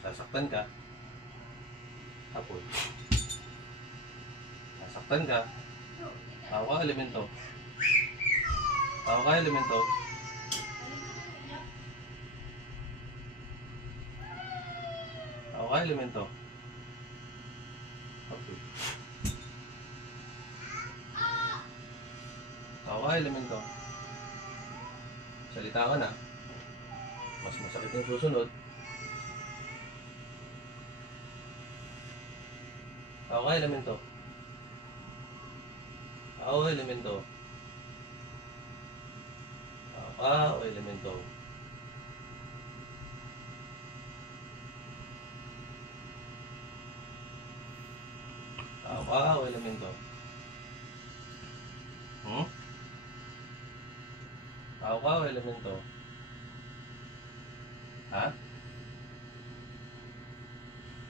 Sasaktan ka. Apoy. Nasaktan ka. Tao ka, elemento. Tao ka, elemento. Tao ka, elemento. Apoy. Tao ka, elemento. Salita ka na. Mas masakit yung susunod. Tao ka, elemento. Tao ka, elemento. Tao ka o elemento. Tao ka o elemento. Tao ka o elemento? Ha?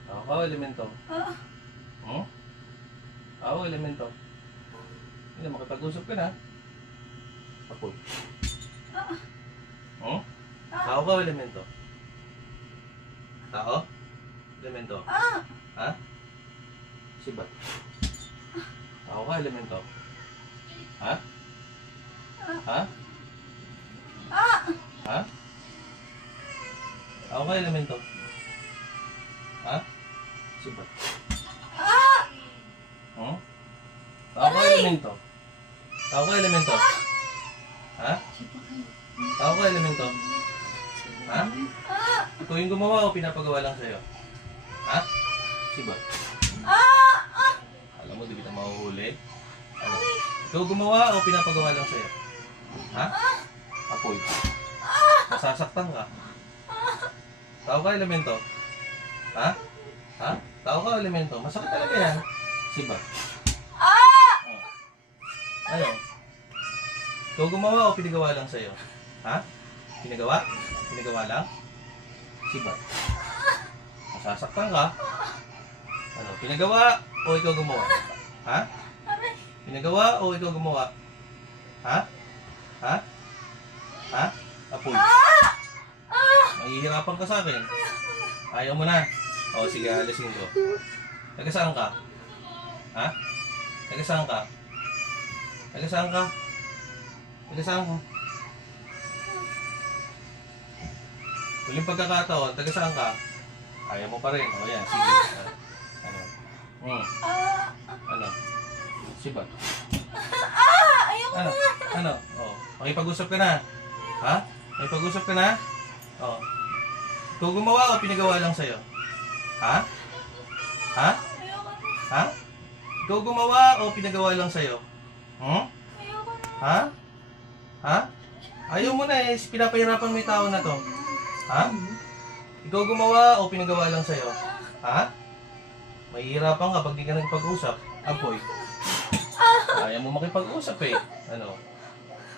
Tao ka o elemento? Tao o elemento? Hindi, makipag-usap ka na. Apoy. Tao ka o elemento? Tao? Elemento? Ha? Sibat. Tao ka, elemento? Ha? Ha? Ha? Tao ka, elemento? Ha? Sibat. Tao ka, elemento? Tao ka, elemento? Ha? Tao ka, elemento? Ha? Ikaw yung gumawa o pinapagawa lang sa'yo? Ha? Sibat. Alam mo, di kita mahuhuli. Ano? Ikaw gumawa o pinapagawa lang sa'yo? Ha? Apoy. Masasaktan ka. Tao ka, elemento? Ha? Ha? Tao ka, elemento? Masakit talaga yan. Sibat. Ano? Ikaw gumawa o pinagawa lang sa'yo? Ha? Pinagawa? Pinagawa lang? Sibat. Masasaktan ka? Ano? Pinagawa o ikaw gumawa? Ha? Pinagawa o ikaw gumawa? Ha? Ha? Ha? Apoy. Mahihirapan ka sa akin. Ayaw mo na. O sige, alisin ko. Taga saan ka? Ha? Taga saan ka? Taga saan ka? Taga saan ka? Huling pagkakataon, taga saan ka? Ayaw mo pa rin. O yan, sige. Ano? Ano? Sibat. Ano? Ano? O, makipag-usap ka na. Ha? Makipag-usap ka na? O. Ikaw gumawa o pinagawa lang sa'yo? Ha? Ha? Ha? Ikaw gumawa o pinagawa lang sa'yo? Ha? Ha? Ayaw mo na eh. Pinapahirapan mo yung tao na to. Ha? Ikaw gumawa o pinagawa lang sa'yo? Ha? Mahihirapan ka pag di ka nagpag-usap. Apoy. Ayaw mo makipag-usap eh. Ano?